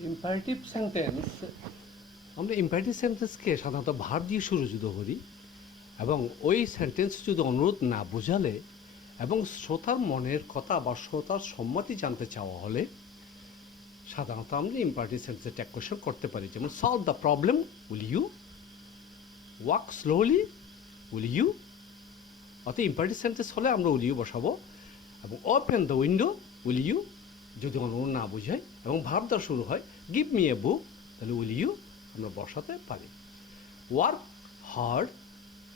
Imperative sentence, আমরা imperative সেন্টেন্সকে সাধারণত verb দিয়ে শুরু যদি করি এবং ওই সেন্টেন্স যদি অনুরোধ না বোঝালে এবং শ্রোতার মনের কথা বা শ্রোতার সম্মতি জানতে চাওয়া হলে সাধারণত আমরা ইম্পারেটিভ সেন্টেন্সে ট্যাগ কোয়েশ্চন করতে পারি। যেমন solve the problem, will you walk slowly, will you. অর্থাৎ ইম্পারেটিভ সেন্টেন্স হলে আমরা উইল ইউ বসাবো। এবং open the window, will you যদি অনুরোধ না বোঝায় এবং ভার্ব দ্বারা শুরু হয়, গিভ মি এ বুক, তাহলে উইল ইউ আমরা বসাতে পারি। Work hard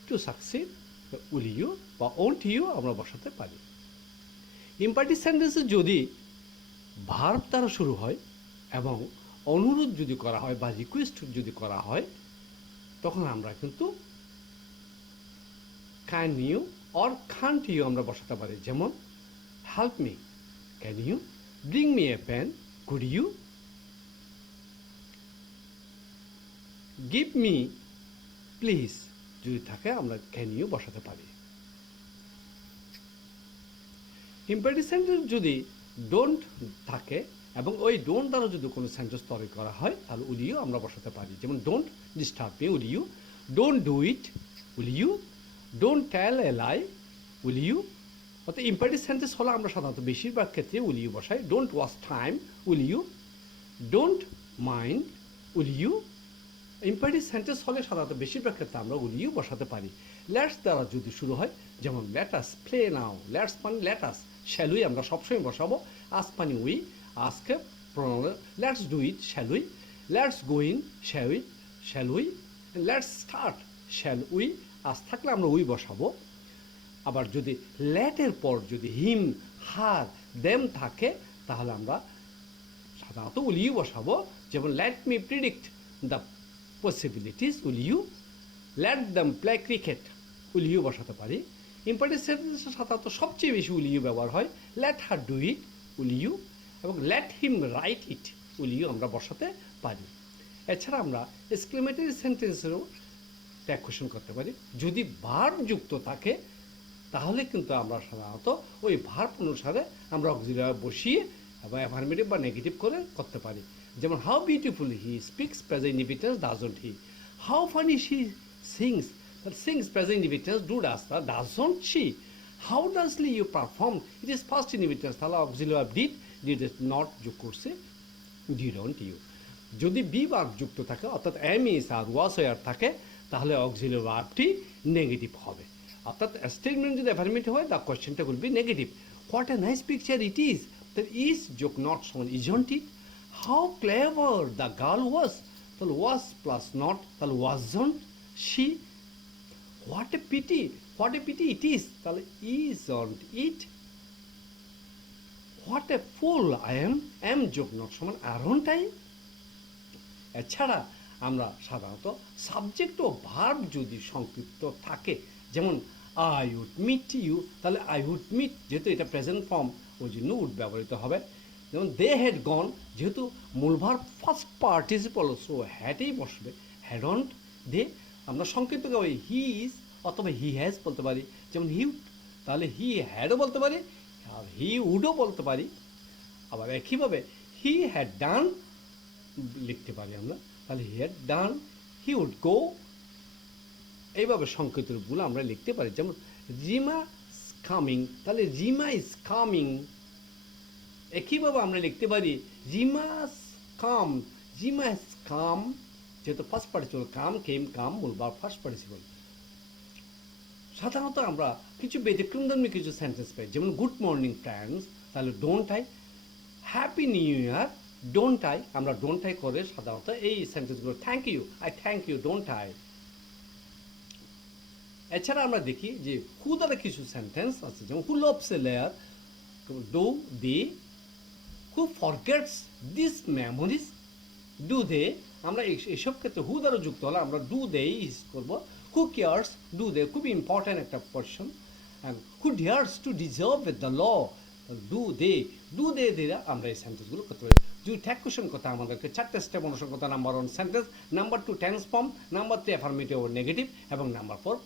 to succeed, will you বা ওন্ট ইউ আমরা বসাতে পারি। ইম্পারেটিভ সেন্টেন্সে যদি ভার্ব দ্বারা শুরু হয় এবং অনুরোধ যদি করা হয় বা রিকোয়েস্ট যদি করা হয়, তখন আমরা কিন্তু can you or can't you আমরা বসাতে পারি। যেমন help me, can you, bring me a pen, could you, give me please যদি থাকে আমরা ক্যান ইউ বসাতে পারি। ইম্পারেটিভ সেন্টেন্স যদি ডোন্ট থাকে এবং ওই ডোন্ট দ্বারা যদি কোনো সেন্টেন্স তৈরি করা হয়, তাহলে উইল ইউ আমরা বসাতে পারি। যেমন don't disturb me, will you, don't do it, will you, don't tell a lie, will you. অর্থাৎ ইম্পারেটিভ সেন্টেন্স হলে আমরা সাধারণত বেশিরভাগ ক্ষেত্রে উইল ইউ বসাই। Don't waste time, will you, don't mind, will you. Imperative sentence হলে সাধারণত বেশিরভাগ ক্ষেত্রে আমরা উইল ইউ বসাতে পারি। লেটস দ্বারা যদি শুরু হয়, যেমন let us play now, let's মানে লেট আস, শ্যাল উই আমরা সবসময় বসাবো। আস মানে উই, আজকে let's do it, shall we, let's go in, shall we, let's start, shall we. আজ থাকলে আমরা উই বসাবো। আবার যদি লেটের পর যদি হিম, হার, দেম থাকে, তাহলে আমরা সাধারণত উইল ইউ বসাবো। যেমন let me predict the possibilities, will you, let them play cricket, will you বসাতে পারি। ইম্পারেটিভ সেন্টেন্সে সাধারণত সবচেয়ে বেশি উইল ইউ ব্যবহার হয়। Let her do it, will you, এবং let him write it, will you আমরা বসাতে পারি। এছাড়া আমরা এক্সক্লেমেটরি সেন্টেন্সেরও ট্যাগ কোয়েশ্চন করতে পারি। যদি ভার্ব যুক্ত থাকে তাহলে কিন্তু আমরা সাধারণত ওই ভার্ব অনুসারে আমরা অক্সিলারি বসিয়ে বা অ্যাফার্মেটিভ বা নেগেটিভ করে করতে পারি। যেমন how beautiful he speaks, present indefinite doesn't he. How funny she sings, sings present indefinite do does, doesn't she. How dazzly you perform, it is first indefinite, তাহলে auxiliary did, did is not যোগ করছে didn't you. যদি be verb যুক্ত থাকে অর্থাৎ am is are was were থাকে, তাহলে auxiliary ভার্বটি negative হবে। অর্থাৎ স্টেটমেন্ট যদি অ্যাফার্মেটিভ হয়, দ্য কোয়েশ্চেনটা will be negative. What a nice picture it is, তাহলে ইজ যোগ নট সমান isn't it. How clever the girl was, তাহলে ওয়াজ প্লাস নট, তাহলে wasn't she. What a pity, what a pity it is, তাহলে isn't it. What a fool I am যোগ not সমান aren't I. এছাড়া আমরা সাধারণত subject ও verb যদি সংক্ষিপ্ত থাকে, যেমন আই উড মিট ইউ, তাহলে আই উড মিট, যেহেতু এটা প্রেজেন্ট ফর্ম ওই জন্য উড ব্যবহৃত হবে। যেমন দে হ্যাড গন, যেহেতু মূল ভার্ব ফার্স্ট পার্টিসিপল, সো হ্যাডেই বসবে, হ্যাডন্ট দে। আমরা সংক্ষিপ্ত ওই হি ইজ অথবা হি হ্যাজ বলতে পারি। যেমন হি উড, তাহলে হি হ্যাডও বলতে পারি আর হি উডও বলতে পারি। আবার একইভাবে হি হ্যাড ডান লিখতে পারি আমরা, তাহলে he had done, he would go. এইভাবে সংকেত রূপগুলো আমরা লিখতে পারি। যেমন রিমা কামিং, তাহলে রিমা ইজ কামিং। একইভাবে আমরা লিখতে পারি রিমাস কাম, রিমা ইজ কাম, যেহেতু ফার্স্ট পার্টিসিপল, কাম কেম, কাম মূল ভার্ব ফার্স্ট পার্টিসিপল। সাধারণত আমরা কিছু ব্যতিক্রমধর্মী কিছু সেন্টেন্স পাই, যেমন গুড মর্নিং ফ্রেন্ডস, তাহলে don't I. Happy new year, don't I, আমরা ডোন্ট আই করে সাধারণত এই সেন্টেন্সগুলো। Thank you, I thank you, don't I. এছাড়া আমরা দেখি যে হু দ্বারা কিছু সেন্টেন্স আছে, যেমন who loves a liar, do they. Who forgets this memories, do they. আমরা এইসব ক্ষেত্রে হু দ্বারা যুক্ত হলে আমরা ডু দে ইউজ করবো। হু কেয়ার্স, ডু দে, খুবই ইম্পর্ট্যান্ট একটা question. Who dares to deserve the law, do they দিয়ে আমরা এই সেন্টেন্সগুলো করতে পারি। যদি ট্যাগ কোয়েশ্চন করতে আমাদেরকে 4টে স্টেপ অনুসরণ করতে। Number 1 sentence, number 2 tense form, number 3 affirmative ও নেগেটিভ, এবং নাম্বার 4